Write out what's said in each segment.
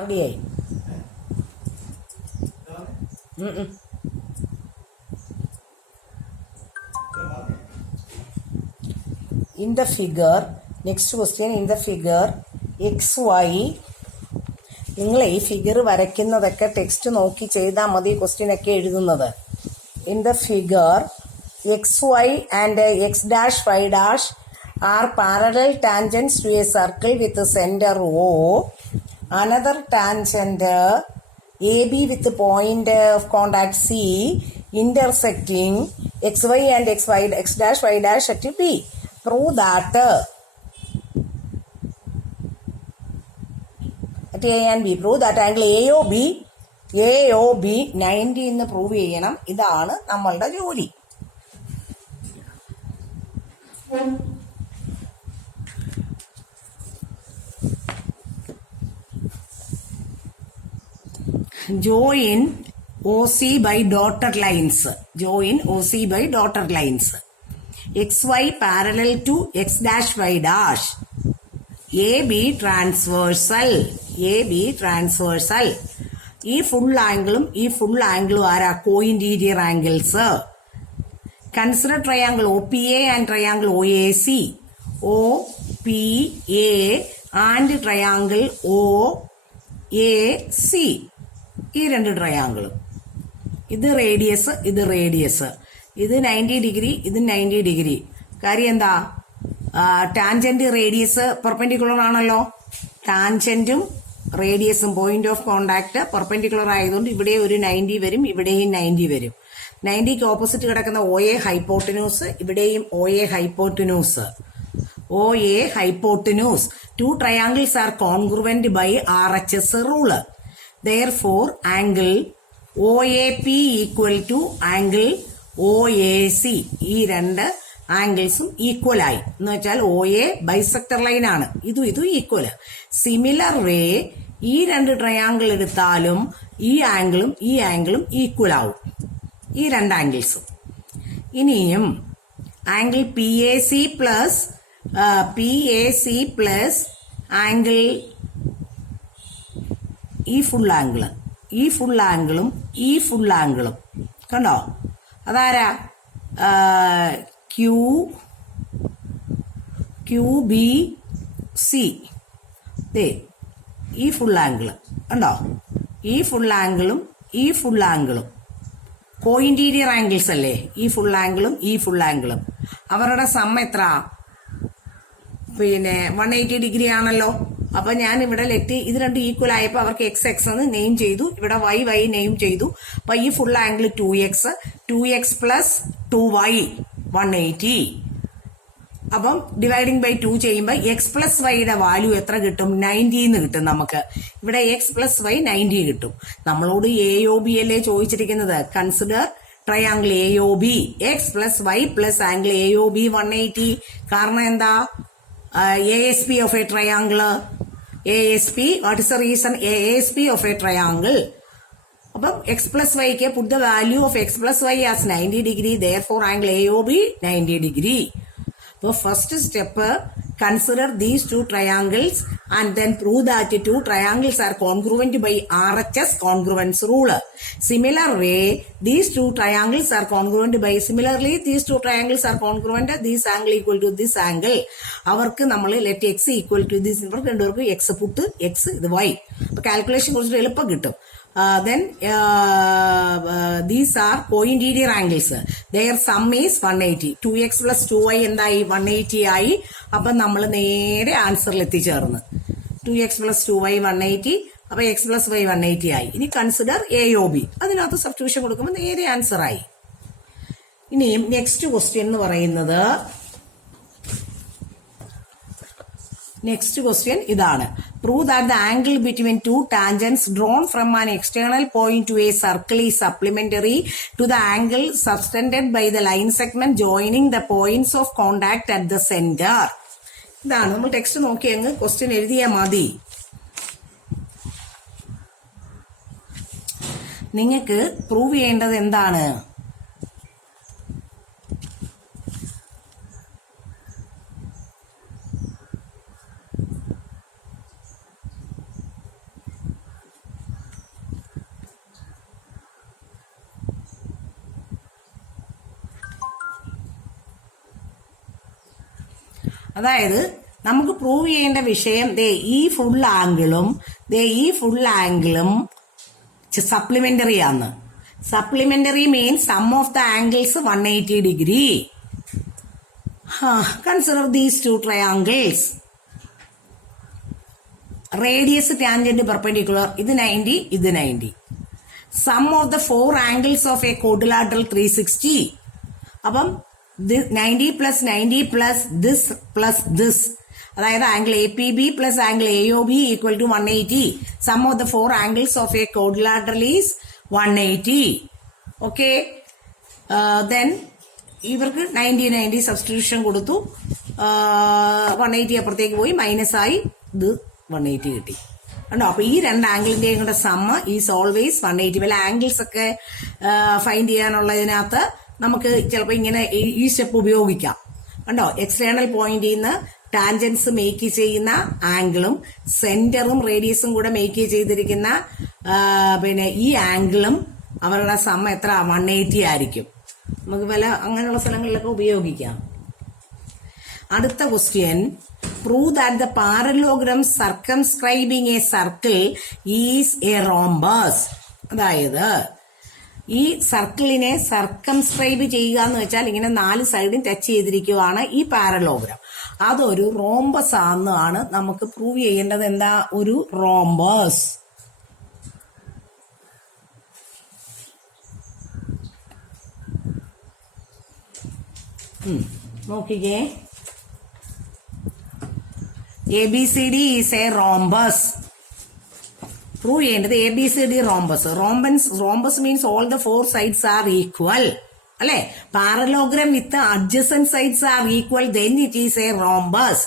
റെഡിയായി. In the figure, next question, in the figure XY, നിങ്ങൾ ഈ ഫിഗർ വരയ്ക്കുന്നതൊക്കെ ടെക്സ്റ്റ് നോക്കി ചെയ്താൽ മതി ക്വസ്റ്റ്യൻ ഒക്കെ എഴുതുന്നത്. In the figure XY and X', Y' are parallel tangents to a circle with the center O. Another tangent AB with the point of contact C intersecting XY and X', Y' at B. Prove that at A and B. Prove that angle AOB 90 എന്ന് prove ചെയ്യണം. ഇതാണ് നമ്മളുടെ ജോലി. Join OC by dotted lines. Join OC by dotted lines. XY parallel to X', Y'. AB transversal. AB transversal. ഈ full ആംഗിളും ആരാ? Co-interior angles. Consider triangle OPA and triangle OAC. OPA and triangle OAC. ഈ രണ്ട് ട്രയാങ്കിളും. ഇത് radius, ഇത് 90 degree, ഇത് 90 degree. കാര്യം എന്താ? ടാൻജന്റ് റേഡിയസ് പെർപെൻഡിക്കുലർ ആണല്ലോ. ടാൻജന്റും റേഡിയസും പോയിന്റ് ഓഫ് കോണ്ടാക്ട് പെർപെൻഡിക്കുലർ ആയതുകൊണ്ട് ഇവിടെ ഒരു 90 വരും, ഇവിടെയും 90 വരും. 90ക്ക് ഓപ്പോസിറ്റ് കിടക്കുന്ന OA ഹൈപ്പോട്ടന്യൂസ്, ഇവിടെയും OA hypotenuse. Two triangles are congruent by RHS rule. Therefore, angle OAP equal to angle OAC. ഈ രണ്ട് ആംഗിൾസും ഈക്വൽ ആയി എന്ന് വെച്ചാൽ OA ബൈസെക്ടർ ലൈൻ ആണ്. ഇതും ഈക്വൽ. സിമിലർ വേ ഈ രണ്ട് ട്രയാങ്കിൾ എടുത്താലും ഈ ആംഗിളും ഈക്വൽ ആവും, ഈ രണ്ട് ആംഗിൾസും. ഇനിയും ആംഗിൾ PAC പ്ലസ് ആംഗിൾ ഈ ഫുൾ ആംഗിളും കണ്ടോ? അതാരാ? QBC. ഈ ഫുൾ ആംഗിള് കണ്ടോ? ഈ ഫുൾ ആംഗിളും കോഇന്റീരിയർ ആംഗിൾസ് അല്ലേ? ഈ ഫുൾ ആംഗിളും അവരുടെ സം എത്ര? 180 ഡിഗ്രി ആണല്ലോ. അപ്പൊ ഞാൻ ഇവിടെ ഇത് രണ്ട് ഈക്വൽ ആയപ്പോ അവർക്ക് X എന്ന് നെയിം ചെയ്തു, ഇവിടെ Y നെയിം ചെയ്തു. അപ്പൊ ഈ full angle 2x plus 2y 180. അപ്പം ഡിവൈഡിങ് ബൈ 2 ചെയ്യുമ്പോൾ X പ്ലസ് വൈയുടെ വാല്യൂ എത്ര കിട്ടും? 90 എന്ന് കിട്ടും നമുക്ക്. ഇവിടെ X പ്ലസ് വൈ 90 കിട്ടും. നമ്മളോട് AOB അല്ലേ ചോദിച്ചിരിക്കുന്നത്? Consider triangle AOB. X plus Y plus angle AOB 180. കാരണം എന്താ? ASP of a triangle. ASP, what is the reason? ASP of a triangle. അപ്പം X plus Y ke put the value of X plus Y as 90 degree. Therefore, angle AOB 90 degree. So, first step, consider these two triangles and then prove that two triangles are congruent by RHS congruence rule. Similarly, these two triangles are congruent by this angle equal to this angle. അവർക്ക് നമ്മൾ let X equal to this. ഇവർക്ക് രണ്ടുപേർക്ക് X puttu, X ഇത് Y. അപ്പൊ calculation കുറച്ച് എളുപ്പം കിട്ടും. Then these are co-interior angles. Their sum is 180. 2x plus 2y എന്തായി? 180 ആയി. അപ്പൊ നമ്മൾ നേരെ ആൻസറിൽ എത്തിച്ചേർന്ന് 2x plus 2y 180. അപ്പൊ x plus y 180 ആയി. ഇനി കൺസിഡർ AOB. അതിനകത്ത് സബ്സ്റ്റിറ്റ്യൂഷൻ കൊടുക്കുമ്പോൾ നേരെ ആൻസർ ആയി. ഇനിയും നെക്സ്റ്റ് ക്വസ്റ്റ്യൻ എന്ന് പറയുന്നത്, ഇതാണ്. Prove that the angle between two tangents drawn from an external point to a circle is supplementary to the angle subtended by the line segment joining the points of contact at the center. ഇതാണ്. നമ്മൾ text നോക്കി അങ്ങ് question എഴുതിയാൽ മതി. നിങ്ങൾക്ക് prove ചെയ്യേണ്ടത് എന്താണ്? അതായത് നമുക്ക് പ്രൂവ് ചെയ്യേണ്ട വിഷയം ഈ ഫുൾ ആംഗിളും സപ്ലിമെന്ററി ആണ്. Supplementary means sum of the angles 180 degree. Consider these two triangles. Radius tangent perpendicular, ഇത് 90, ഇത് 90. Sum of the 4 angles of a quadrilateral 360. അപ്പം 90 പ്ലസ് 90 പ്ലസ് ദിസ്, അതായത് angle A P B plus angle A O B equal to 180. Sum of the 4 angles of a quadrilateral is 180. Okay, then ഇവർക്ക് 90 substitution കൊടുത്തു. 180 അപ്പുറത്തേക്ക് പോയി, minus ആയി, ഇത് 180 കിട്ടി. കണ്ടോ? അപ്പൊ ഈ രണ്ട് ആംഗിളിന്റെയും കൂടെ സമ്മ ഈസ് ഓൾവേസ് 180. വല്ല ആംഗിൾസ് ഒക്കെ ഫൈൻഡ് ചെയ്യാനുള്ളതിനകത്ത് നമുക്ക് ചിലപ്പോൾ ഇങ്ങനെ ഈ സ്റ്റെപ്പ് ഉപയോഗിക്കാം. കണ്ടോ? എക്സ്റ്റേണൽ പോയിന്റിൽ നിന്ന് ടാൻജൻസ് മേക്ക് ചെയ്യുന്ന ആംഗിളും സെന്ററും റേഡിയസും കൂടെ മേക്ക് ചെയ്തിരിക്കുന്ന പിന്നെ ഈ ആംഗിളും അവരുടെ സമ്മ എത്ര? 180 ആയിരിക്കും. നമുക്ക് പല അങ്ങനെയുള്ള സ്ഥലങ്ങളിലൊക്കെ ഉപയോഗിക്കാം. അടുത്ത question, prove that the parallelogram circumscribing a circle is a rhombus. അതായത് ഈ സർക്കിളിനെ സർക്കംസ്ക്രൈബ് ചെയ്യുക എന്ന് വെച്ചാൽ ഇങ്ങനെ 4 സൈഡും ടച്ച് ചെയ്തിരിക്കുകയാണ് ഈ പാരലോഗ്രാം. അതൊരു റോംബസ് ആണെന്നാണ് നമുക്ക് പ്രൂവ് ചെയ്യേണ്ടത്. എന്താ ഒരു റോംബസ്? നോക്കിക്കേ, ABCD is a rhombus. Prove ചെയ്യേണ്ടത് ABCD rhombus means all the 4 sides are equal, അല്ലെ? Parallelogram with adjacent sides are equal, then it is a rhombus.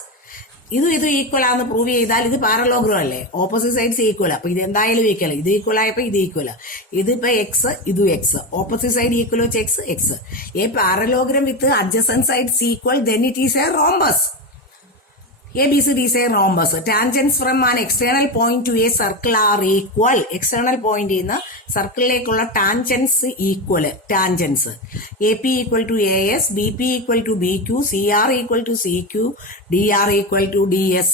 ഇത് ഈക്വൽ ആണെന്ന് പ്രൂവ് ചെയ്താൽ ഇത് പാരലോഗ്രാം അല്ലേ? Opposite sides equal. അപ്പൊ ഇത് എന്തായാലും ഈക്വൽ. ഇത് ഈക്വൽ ആയപ്പോ ഇത് ഈക്വൽ. ഇതിപ്പോ എക്സ്, ഇതും എക്സ്. ഓപ്പോസിറ്റ് സൈഡ് ഈക്വൽ വെച്ച് X. A parallelogram with adjacent sides equal, then it is a rhombus. ABCD is a rhombus. Tangents from an external point to a circle are equal. External point in the circle lekkulla tangents equal. Tangents. AP equal to AS, BP equal to BQ, CR equal to CQ, DR equal to DS.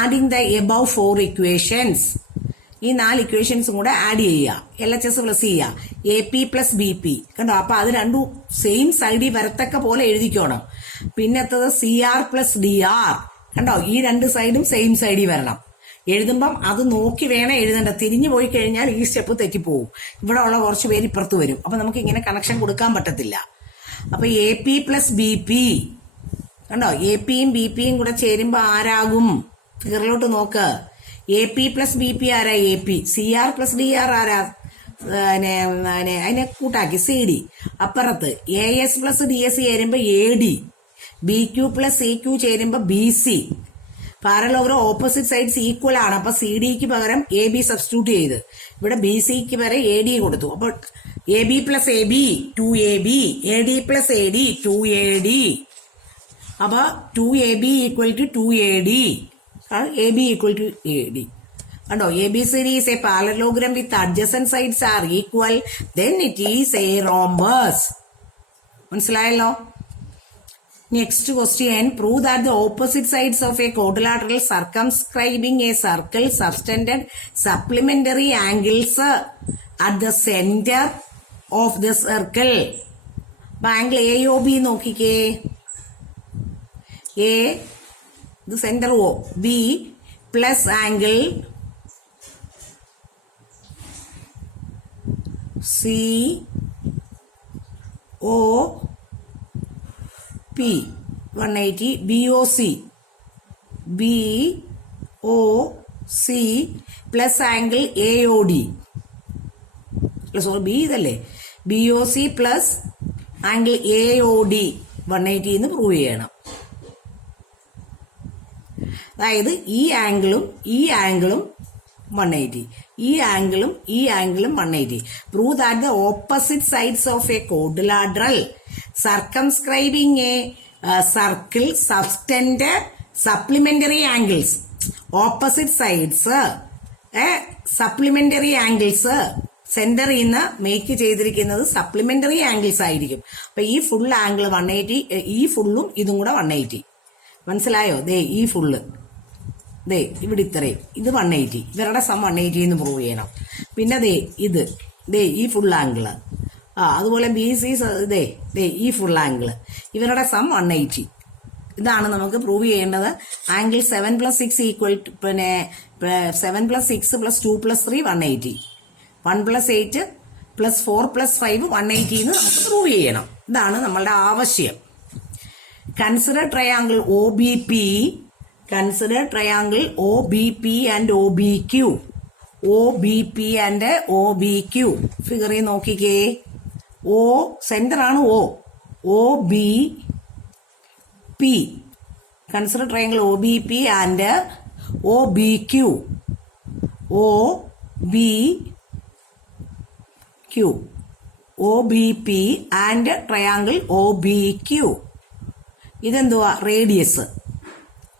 Adding the above 4 equations. ഈ 4 ഇക്വേഷൻസും കൂടെ add ചെയ്യുക. LHS plus ചെയ്യുക. AP plus BP. കണ്ടോ? അപ്പൊ അത് രണ്ടും same സൈഡിൽ വരത്തക്ക പോലെ എഴുതിക്കോണം. പിന്നത്തത് CR പ്ലസ് DR. കണ്ടോ? ഈ 2 സൈഡും സെയിം സൈഡിൽ വരണം. എഴുതുമ്പം അത് നോക്കി വേണം എഴുതേണ്ട. തിരിഞ്ഞു പോയി കഴിഞ്ഞാൽ ഈ സ്റ്റെപ്പ് തെറ്റിപ്പോവും. ഇവിടെ ഉള്ള കുറച്ച് പേര് ഇപ്പുറത്ത് വരും. അപ്പൊ നമുക്ക് ഇങ്ങനെ കണക്ഷൻ കൊടുക്കാൻ പറ്റത്തില്ല. അപ്പൊ AP പ്ലസ് BP. കണ്ടോ? APയും BPയും കൂടെ ചേരുമ്പോ ആരാകും? ഫിഗറിലോട്ട് നോക്ക്. AP പ്ലസ് BP ആരാ? AP. CR പ്ലസ് DR ആരാ? അതിനെ കൂട്ടാക്കി CD. അപ്പുറത്ത് AS plus DS ചേരുമ്പോ AD. BQ plus CQ ചേരുമ്പോ BC. Parallelogram opposite sides equal ആണ്. അപ്പൊ CDക്ക് പകരം AB സബ്സ്റ്റിറ്റ്യൂട്ട് ചെയ്ത് ഇവിടെ BCക്ക് പകരം AD കൊടുത്തു. അപ്പൊ AB plus AB 2AB, AD plus AD 2AD. അപ്പൊ 2AB equal to 2AD. AB equal to AD. കണ്ടോ? ABCD is a parallelogram with adjacent sides are equal, then it is a rhombus. മനസ്സിലായല്ലോ? Next question, prove that the opposite sides of a quadrilateral circumscribing a circle subtended supplementary angles at the centre of the circle. അപ്പൊ angle AOB നോക്കിക്കേ. A ഇത് centre O, B plus angle COP 180, BOC plus angle AOD. Sorry, B ഇതല്ലേ? BOC plus angle AOD 180 എന്ന് prove ചെയ്യണം. അതായത് ഈ ആംഗിളും 180, ഈ ആംഗിളും 180. Prove that the opposite sides of a quadrilateral circumscribing a circle subtend supplementary angles. Opposite sides supplementary angles സെന്ററിൽ നിന്ന് മേക്ക് ചെയ്തിരിക്കുന്നത് സപ്ലിമെന്ററി ആംഗിൾസ് ആയിരിക്കും. അപ്പൊ ഈ ഫുൾ ആംഗിൾ 180, ഈ ഫുള്ളും ഇതും കൂടെ 180. മനസ്സിലായോ? ദേ ഈ ഫുള്ള് ദേ ഇവിടെ ഇത്രയും, ഇത് 180, ഇവരുടെ സം 180 എന്ന് പ്രൂവ് ചെയ്യണം. പിന്നെ ദേ ഈ ഫുൾ ആംഗിള്, അതുപോലെ BC ദേ ഈ ഫുൾ ആംഗിള്, ഇവരുടെ സം 180. ഇതാണ് നമുക്ക് പ്രൂവ് ചെയ്യേണ്ടത്. ആംഗിൾ 7 + 6 ഈക്വൽ പിന്നെ 7 + 6 + 2 + 3 180, 1 + 8 + 4 + 5 180 എന്ന് നമുക്ക് പ്രൂവ് ചെയ്യണം. ഇതാണ് നമ്മളുടെ ആവശ്യം. Consider triangle OBP, consider triangle OBP and OBQ, OBP and OBQ. ഫിഗറിൽ നോക്കിക്കേ, O സെന്റർ ആണ്, OBP. Consider triangle OBP and OBQ, OBP and triangle OBQ. ഇതെന്തുവാ? റേഡിയസ്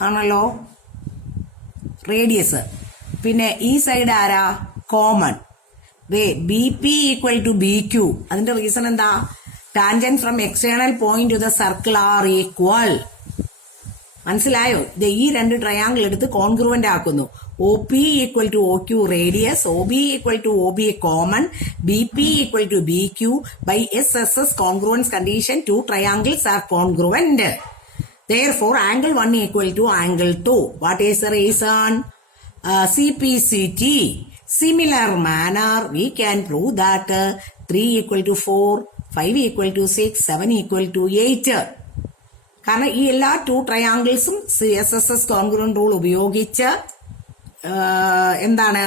ആണല്ലോ, റേഡിയസ്. പിന്നെ ഈ സൈഡ് ആരാ? കോമൺ. BP = BQ. അതിന്റെ റീസൺ എന്താ? Tangent from external point to the circle are equal. മനസ്സിലായോ? ഈ രണ്ട് ട്രയാങ്കിൾ എടുത്ത് കോൺഗ്രുവന്റ് ആക്കുന്നു. OP = OQ radius, OB = OB common, BP = BQ. By SSS congruence condition, two triangles are congruent. Therefore, angle 1 = angle 2. What is the reason? CPCT. Similar manner, we can prove that 3 = 4, 5 = 6, 7 = 8. കാരണം ഈ എല്ലാ 2 ട്രയാങ്കിൾസും SSS congruent rule ഉപയോഗിച്ച് എന്താണ്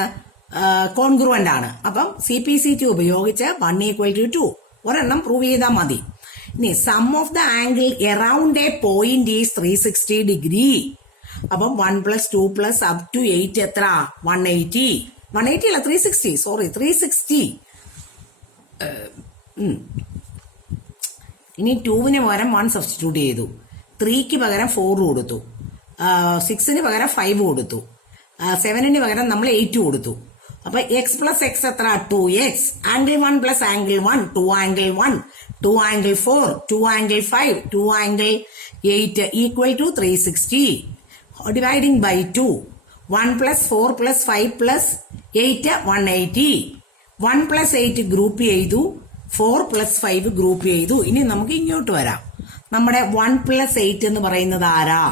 congruent ആണ്. അപ്പം CPCT ഉപയോഗിച്ച് 1 = 2 ഒരെണ്ണം prove ചെയ്താൽ മതി. ഇനി sum of the angle around a point is 360 degree. അപ്പം 1 + 2 + up to 8 എത്ര? 180. 180 അല്ല, 360. സോറി, 360. ഇനി 2ന് പകരം 1 സബ്സ്റ്റിറ്റ്യൂട്ട് ചെയ്തു, 3ക്ക് പകരം 4 കൊടുത്തു, 6ന് പകരം 5 കൊടുത്തു, 7ന് പകരം നമ്മൾ 8 കൊടുത്തു. അപ്പൊ x + x എത്ര? 2x. Angle 1 + angle 1, 2 angle 1, 2 angle 4, 2 angle 5, 2 angle 8 = 360. Dividing by 2. 1 + 4 + 5 + 8 180. 1 + 8 group ചെയ്തു, 4 + 5 ഗ്രൂപ്പ് ചെയ്തു. ഇനി നമുക്ക് ഇങ്ങോട്ട് വരാം. നമ്മുടെ 1 + 8 എന്ന് പറയുന്നത് ആരാ?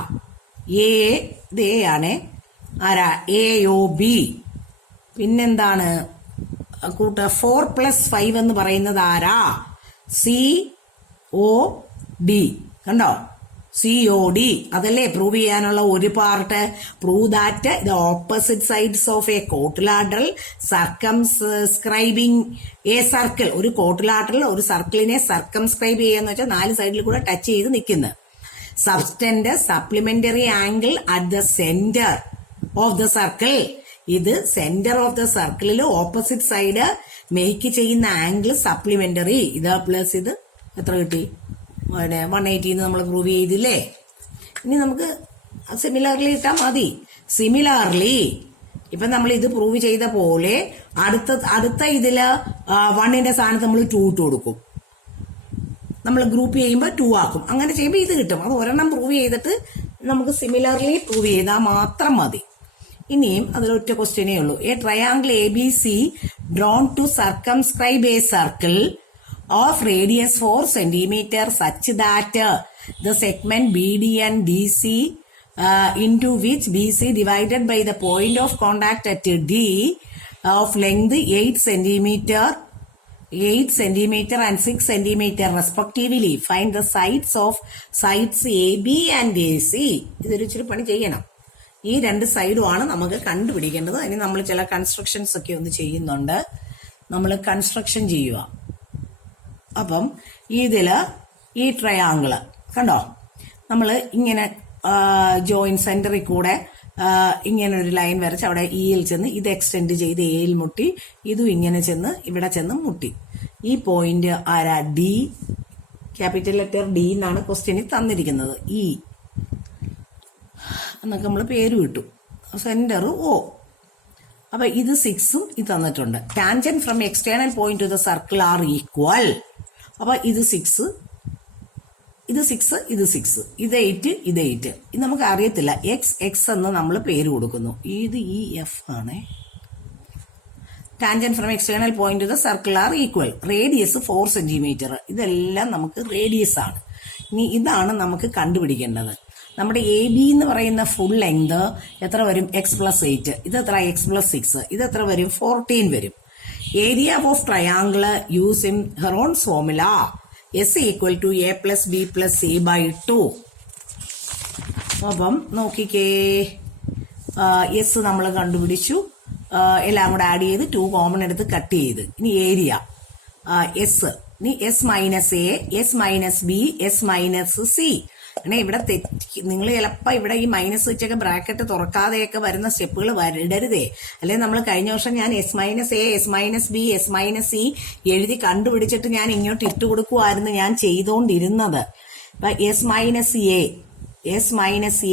A ആണ്. ആരാ? AOB. പിന്നെന്താണ് കൂട്ട? 4 + 5 എന്ന് പറയുന്നത് ആരാ? COD. കണ്ടോ? COD. അതല്ലേ പ്രൂവ് ചെയ്യാനുള്ള ഒരു part. Prove that the opposite sides of a quadrilateral circumscribing a circle. ഒരു കോട്ടിലാറ്ററൽ ഒരു സർക്കിളിനെ സർക്കംസ്ക്രൈബ് ചെയ്യാന്ന് വെച്ചാൽ 4 സൈഡിൽ കൂടെ ടച്ച് ചെയ്ത് നിൽക്കുന്നത്. Subtend supplementary angle at the centre of the circle. ഇത് സെന്റർ ഓഫ് ദ സർക്കിളിൽ ഓപ്പോസിറ്റ് സൈഡ് മേക്ക് ചെയ്യുന്ന ആംഗിൾ സപ്ലിമെന്ററി. ഇത് പ്ലസ് ഇത് എത്ര കിട്ടി? 180 നമ്മൾ പ്രൂവ് ചെയ്തില്ലേ? ഇനി നമുക്ക് സിമിലർലി ഇട്ടാൽ മതി. സിമിലർലി ഇപ്പൊ നമ്മൾ ഇത് പ്രൂവ് ചെയ്ത പോലെ അടുത്ത ഇതില് 1ന്റെ സ്ഥാനത്ത് നമ്മൾ 2 ഇട്ട് കൊടുക്കും. നമ്മൾ ഗ്രൂപ്പ് ചെയ്യുമ്പോൾ 2 ആക്കും. അങ്ങനെ ചെയ്യുമ്പോൾ ഇത് കിട്ടും. അത് ഒരെണ്ണം പ്രൂവ് ചെയ്തിട്ട് നമുക്ക് സിമിലർലി പ്രൂവ് ചെയ്താൽ മാത്രം മതി. ഇനിയും അതിലൊറ്റ ക്വസ്റ്റ്യനേ ഉള്ളൂ. A triangle ABC drawn to circumscribe a circle of radius 4 centimeter such that the segment BD and DC into which BC divided by the point of contact at D of length 8 centimeter and 6 centimeter respectively. Find the sides of sides AB and AC. ഇതൊരു ഇച്ചിരി പണി ചെയ്യണം. ഈ 2 സൈഡുമാണ് നമുക്ക് കണ്ടുപിടിക്കേണ്ടത്. ഇനി നമ്മൾ ചില കൺസ്ട്രക്ഷൻസ് ഒക്കെ ഒന്ന് ചെയ്യുന്നുണ്ട്. നമ്മൾ കൺസ്ട്രക്ഷൻ ചെയ്യുക. അപ്പം ഇതില് ഈ ട്രയാങ്കിള് കണ്ടോ, നമ്മൾ ഇങ്ങനെ ജോയിന്റ് സെന്ററിൽ കൂടെ ഇങ്ങനെ ഒരു ലൈൻ വരച്ച് അവിടെ ഇയിൽ ചെന്ന് ഇത് എക്സ്റ്റെൻഡ് ചെയ്ത് എയിൽ മുട്ടി, ഇതും ഇങ്ങനെ ചെന്ന് ഇവിടെ ചെന്ന് മുട്ടി. ഈ പോയിന്റ് ആരാ? ഡി. ക്യാപിറ്റൽ ലെറ്റർ ഡി എന്നാണ് ക്വസ്റ്റ്യനിൽ തന്നിരിക്കുന്നത്. ഇ എന്നൊക്കെ നമ്മൾ പേര് വിട്ടു. Centre O. അപ്പൊ ഇത് 6ഉം ഇത് തന്നിട്ടുണ്ട്. Tangent from external point to the circle are equal. അപ്പൊ ഇത് 6, ഇത് 6, ഇത് 6, ഇത് 8, ഇത് 8. ഇത് നമുക്ക് അറിയത്തില്ല. എക്സ് എന്ന് നമ്മൾ പേര് കൊടുക്കുന്നു. ഇത് ഈ എഫ് ആണേ. Tangent from external point to the circle are equal. Radius 4 centimetre. ഇതെല്ലാം നമുക്ക് റേഡിയസ് ആണ്. ഇനി ഇതാണ് നമുക്ക് കണ്ടുപിടിക്കേണ്ടത്. നമ്മുടെ എ ബി എന്ന് പറയുന്ന ഫുൾ ലെങ്ത് എത്ര വരും? x+8. ഇത് എത്ര? x+6. ഇത് എത്ര വരും? 14 വരും. Area of triangle using Heron's formula S equal to A plus B plus C by 2. അപ്പം നോക്കിക്കേ, എസ് നമ്മൾ കണ്ടുപിടിച്ചു. എല്ലാം കൂടെ ആഡ് ചെയ്ത് 2 കോമൺ എടുത്ത് കട്ട് ചെയ്ത്. ഇനി ഏരിയ എസ്. ഇനി S minus A, S minus B, S minus C. അങ്ങനെ ഇവിടെ നിങ്ങൾ ചിലപ്പോൾ ഇവിടെ ഈ മൈനസ് വെച്ചൊക്കെ ബ്രാക്കറ്റ് തുറക്കാതെയൊക്കെ വരുന്ന സ്റ്റെപ്പുകൾ വരരുതേ. അല്ലെങ്കിൽ നമ്മൾ കഴിഞ്ഞ വർഷം ഞാൻ S minus A, S minus B, S minus C എഴുതി കണ്ടുപിടിച്ചിട്ട് ഞാൻ ഇങ്ങോട്ട് ഇട്ട് കൊടുക്കുമായിരുന്നു ഞാൻ ചെയ്തുകൊണ്ടിരുന്നത്. അപ്പൊ S minus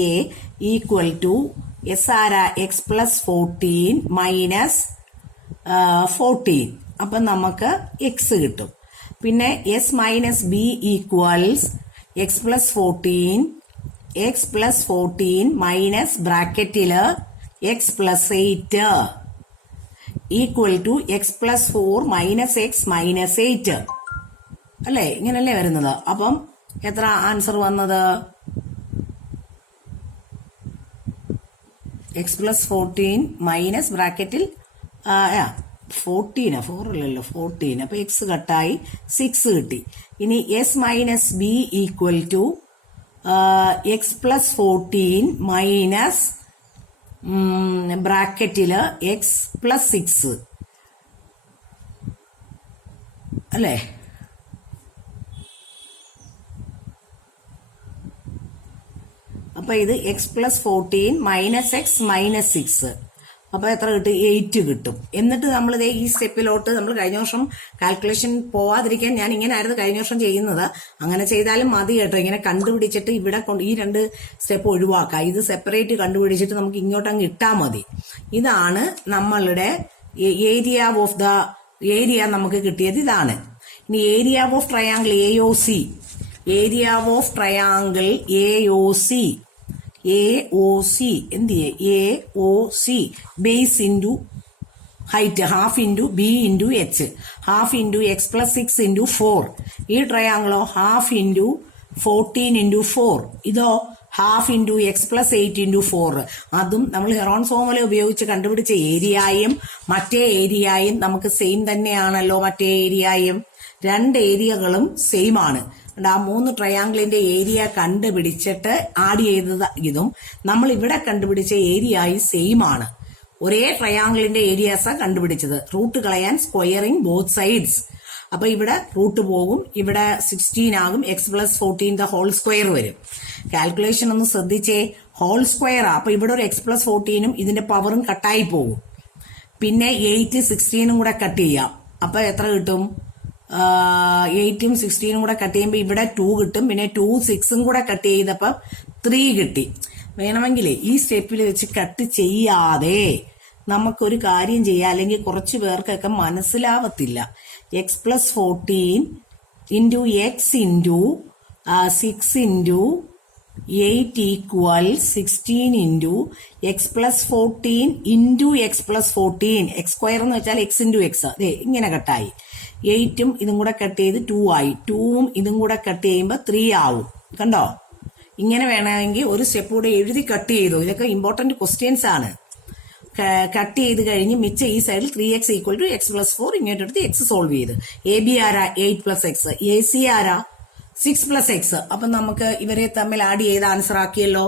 A equal to S ആരാ? x+14 minus 14. അപ്പൊ നമുക്ക് എക്സ് കിട്ടും. പിന്നെ S minus B equals x+14 minus ബ്രാക്കറ്റില് x+8 equal to x+4 minus x minus 8 അല്ലേ? ഇങ്ങനല്ലേ വരുന്നത്. അപ്പം എത്ര ആൻസർ വന്നത്? x+14 മൈനസ് ബ്രാക്കറ്റിൽ 14, 4 അല്ലല്ലോ 14. അപ്പൊ എക്സ് കട്ടായി 6 കിട്ടി. ഇനി S minus B equal to x+14 minus ബ്രാക്കറ്റില് x+6 അല്ലേ? അപ്പൊ ഇത് x+14 മൈനസ് എക്സ് മൈനസ് 6. അപ്പൊ എത്ര കിട്ടും? 8 കിട്ടും. എന്നിട്ട് നമ്മൾ ഇതേ ഈ സ്റ്റെപ്പിലോട്ട് നമ്മൾ കഴിഞ്ഞ വർഷം കാൽക്കുലേഷൻ പോവാതിരിക്കാൻ ഞാൻ ഇങ്ങനെ ആയിരുന്നു കഴിഞ്ഞ വർഷം ചെയ്യുന്നത്. അങ്ങനെ ചെയ്താലും മതി കേട്ടോ. ഇങ്ങനെ കണ്ടുപിടിച്ചിട്ട് ഇവിടെ കൊണ്ട് ഈ 2 സ്റ്റെപ്പ് ഒഴിവാക്കാം. ഇത് സെപ്പറേറ്റ് കണ്ടുപിടിച്ചിട്ട് നമുക്ക് ഇങ്ങോട്ട് അങ്ങ് ഇട്ടാൽ മതി. ഇതാണ് നമ്മളുടെ ഏരിയ നമുക്ക് കിട്ടിയത് ഇതാണ്. ഇനി area of triangle AOC. Area of triangle AOC എന്ത് ചെയ്യേ? AOC base into height half into B into H, half into x+6 into 4. ഈ ട്രയാങ്കിളോ ഹാഫ് ഇൻറ്റു 14 ഇൻറ്റു 4. ഇതോ ഹാഫ് ഇൻറ്റു x+8 ഇൻറ്റു 4. അതും നമ്മൾ ഹെറോൺസ് ഫോർമുല ഉപയോഗിച്ച് കണ്ടുപിടിച്ച ഏരിയയും മറ്റേ ഏരിയയും നമുക്ക് സെയിം തന്നെയാണല്ലോ. മറ്റേ ഏരിയയും 2 ഏരിയകളും സെയിം ആണ്. ആ 3 ട്രയാങ്കിളിന്റെ ഏരിയ കണ്ടുപിടിച്ചിട്ട് ആഡ് ചെയ്തത് ഇതും നമ്മൾ ഇവിടെ കണ്ടുപിടിച്ച ഏരിയയും സെയിം ആണ്. ഒരേ ട്രയാങ്കിളിന്റെ ഏരിയാസാണ് കണ്ടുപിടിച്ചത്. റൂട്ട് കളയാൻ സ്ക്വയറിംഗ് ബോത്ത് സൈഡ്സ്. അപ്പൊ ഇവിടെ റൂട്ട് പോകും, ഇവിടെ 16 ആകും. x+14 ദ ഹോൾ സ്ക്വയർ വരും. കാൽക്കുലേഷൻ ഒന്ന് ശ്രദ്ധിച്ചേ. ഹോൾ സ്ക്വയർ അപ്പൊ ഇവിടെ ഒരു x+14 ഇതിന്റെ പവറും കട്ടായി പോകും. പിന്നെ 8 16 കൂടെ കട്ട് ചെയ്യാം. അപ്പൊ എത്ര കിട്ടും? 8ഉം 16ഉം കൂടെ കട്ട് ചെയ്യുമ്പോൾ ഇവിടെ 2 കിട്ടും. പിന്നെ 2 6ഉം കൂടെ കട്ട് ചെയ്തപ്പോ 3 കിട്ടി. വേണമെങ്കിൽ ഈ സ്റ്റെപ്പിൽ വെച്ച് കട്ട് ചെയ്യാതെ നമുക്കൊരു കാര്യം ചെയ്യാം. അല്ലെങ്കിൽ കുറച്ചു പേർക്കൊക്കെ മനസ്സിലാവത്തില്ല. x+14 into X into 6 into 8 equal 16 into x+14 into x+14. X square എന്ന് വെച്ചാൽ x ഇൻറ്റു എക്സ്. അതെ, ഇങ്ങനെ കട്ടായി. 8ഉം ഇതും കൂടെ കട്ട് ചെയ്ത് 2 ആയി. 2ഉം ഇതും കൂടെ കട്ട് ചെയ്യുമ്പോൾ 3 ആവും. കണ്ടോ? ഇങ്ങനെ വേണമെങ്കിൽ ഒരു സ്റ്റെപ്പ് കൂടെ എഴുതി കട്ട് ചെയ്തു. ഇതൊക്കെ ഇമ്പോർട്ടന്റ് ക്വസ്റ്റ്യൻസ് ആണ്. കട്ട് ചെയ്ത് കഴിഞ്ഞ് മിച്ച ഈ സൈഡിൽ 3x ഈക്വൽ ടു x+4 ഇങ്ങോട്ട് എടുത്ത് x സോൾവ് ചെയ്ത്. AB ആരാ? 8+x. AC ആരാ? 6+x. അപ്പൊ നമുക്ക് ഇവരെ തമ്മിൽ ആഡ് ചെയ്ത് ആൻസർ ആക്കിയല്ലോ.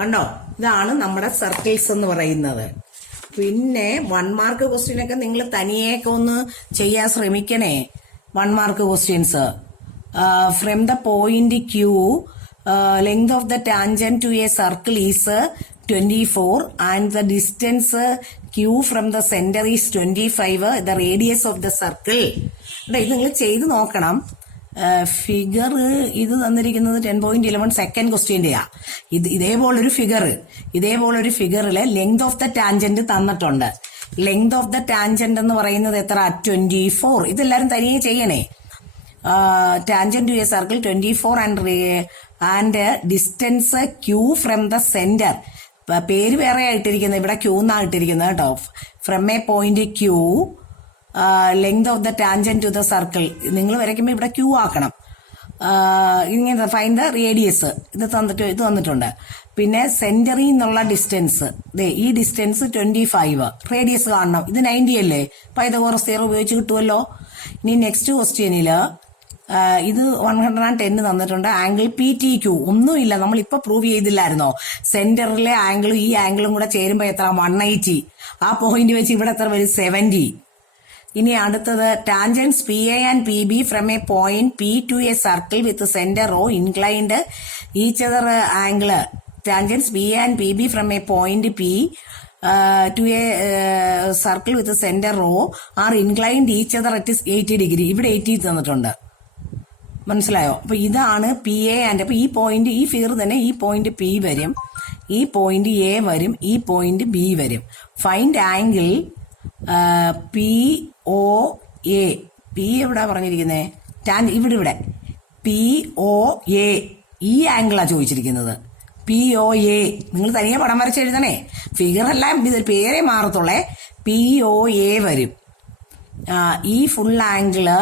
കണ്ടോ? ഇതാണ് നമ്മുടെ സർക്കിൾസ് എന്ന് പറയുന്നത്. പിന്നെ 1 മാർക്ക് ക്വസ്റ്റ്യനൊക്കെ നിങ്ങൾ തനിയൊക്കെ ഒന്ന് ചെയ്യാൻ ശ്രമിക്കണേ. 1 mark questions. From the point Q, length of the tangent to a circle is 24 and the distance Q from the center is 25. The radius of the circle. ഇത് നിങ്ങൾ ചെയ്ത് നോക്കണം. ഫിഗർ ഇത് തന്നിരിക്കുന്നത് 10.11 സെക്കൻഡ് ക്വസ്റ്റ്യന്റെയാ. ഇതേപോലൊരു ഫിഗറില് ലെങ്ത് ഓഫ് ദ ടാൻജന്റ് തന്നിട്ടുണ്ട്. ലെങ്ത് ഓഫ് ദ ടാൻജന്റ് എന്ന് പറയുന്നത് എത്ര? 24. ഇതെല്ലാരും തനിയെ ചെയ്യണേ. Tangent to a circle 24 and distance Q from the centre. പേര് വേറെ ആയിട്ടിരിക്കുന്നത്, ഇവിടെ ക്യൂ എന്നാ ഇട്ടിരിക്കുന്നത് കേട്ടോ. From a point Q length of the tangent to the circle. നിങ്ങൾ വരയ്ക്കുമ്പോൾ ഇവിടെ ക്യൂ ആക്കണം. ഇങ്ങനെ ഫൈൻഡ് ദ റേഡിയസ് ഇത് തന്നിട്ടുണ്ട്. പിന്നെ സെന്ററിൽ നിന്നുള്ള ഡിസ്റ്റൻസ്, ഈ ഡിസ്റ്റൻസ് 25, റേഡിയസ് കാണണം. ഇത് 90 അല്ലേ, പൈതഗോറസ് തിയറം ഉപയോഗിച്ച് കിട്ടുമല്ലോ. ഇനി നെക്സ്റ്റ് ക്വസ്റ്റ്യനില് ഇത് 110 തന്നിട്ടുണ്ട്. ആംഗിൾ PTQ ഒന്നുമില്ല, നമ്മൾ ഇപ്പൊ പ്രൂവ് ചെയ്തില്ലായിരുന്നോ? സെന്ററിലെ ആംഗിളും ഈ ആംഗിളും കൂടെ ചേരുമ്പോ എത്ര? 180. ആ പോയിന്റ് വെച്ച് ഇവിടെ എത്ര വരും? 70. ഇനി അടുത്തത് tangents PA and PB from a point P to a circle with centre O inclined each other angle. Tangents PA and PB from a point P to a circle with centre O are inclined each other at 80 degree. ഇവിടെ 80 തന്നിട്ടുണ്ട്, മനസ്സിലായോ? അപ്പൊ ഇതാണ് PA and. അപ്പൊ ഈ point, ഈ figure തന്നെ ഈ പോയിന്റ് P വരും, ഈ പോയിന്റ് A വരും, ഈ പോയിന്റ് B വരും. Find angle POA. P എവിടാ പറഞ്ഞിരിക്കുന്നത്? ഇവിടെ POA. ഈ ആംഗിളാ ചോദിച്ചിരിക്കുന്നത്, POA. നിങ്ങൾ തനിയെ പടം വരച്ച് എഴുതണേ, ഫിഗർ എല്ലാം ഇത് പേരെ മാറത്തുള്ളേ. POA വരും. ഈ ഫുൾ ആംഗിള്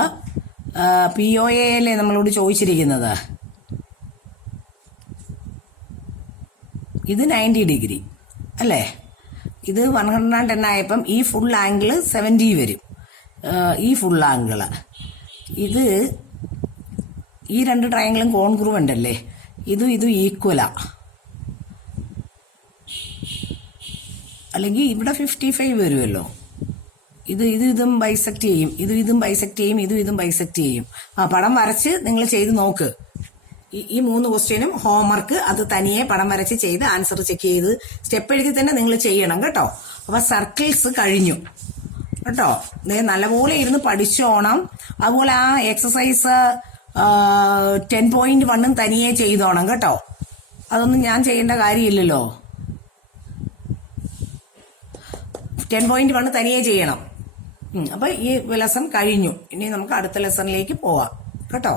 POA അല്ലേ നമ്മളോട് ചോദിച്ചിരിക്കുന്നത്. ഇത് 90 ഡിഗ്രി അല്ലേ? ഇത് 110 ആയപ്പം ഈ ഫുൾ ആംഗിള് 70 വരും. ഈ ഫുൾ ആംഗിള് ഇത്, ഈ രണ്ട് ട്രയാങ്കിളും കോൺഗ്രുവന്റ് അല്ലേ? ഇത് ഈക്വലാ, അല്ലെങ്കിൽ ഇവിടെ 55 വരുമല്ലോ. ഇതും ബൈസെക്ട് ചെയ്യും, ഇതും ബൈസെക്ട് ചെയ്യും, ഇതും ബൈസെക്ട് ചെയ്യും. പടം വരച്ച് നിങ്ങൾ ചെയ്ത് നോക്ക്. ഈ 3 ക്വസ്റ്റ്യനും ഹോംവർക്ക് അത് തനിയെ പടം വരച്ച് ചെയ്ത് ആൻസർ ചെക്ക് ചെയ്ത് സ്റ്റെപ്പ് എഴുതി തന്നെ നിങ്ങൾ ചെയ്യണം കേട്ടോ. അപ്പൊ സർക്കിൾസ് കഴിഞ്ഞു കേട്ടോ. നല്ലപോലെ ഇരുന്ന് പഠിച്ചോണം. അതുപോലെ ആ എക്സസൈസ് 10.1 തനിയെ ചെയ്തോണം കേട്ടോ. അതൊന്നും ഞാൻ ചെയ്യേണ്ട കാര്യമില്ലല്ലോ. 10.1 തനിയെ ചെയ്യണം. അപ്പൊ ഈ ലെസൺ കഴിഞ്ഞു. ഇനി നമുക്ക് അടുത്ത ലെസണിലേക്ക് പോവാം കേട്ടോ.